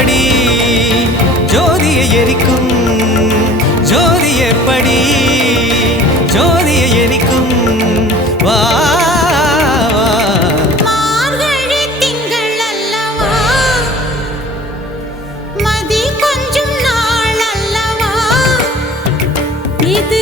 எப்படி ஜோதியை எரிக்கும்? ஜோதி எப்படி ஜோதியை எரிக்கும்? வா இது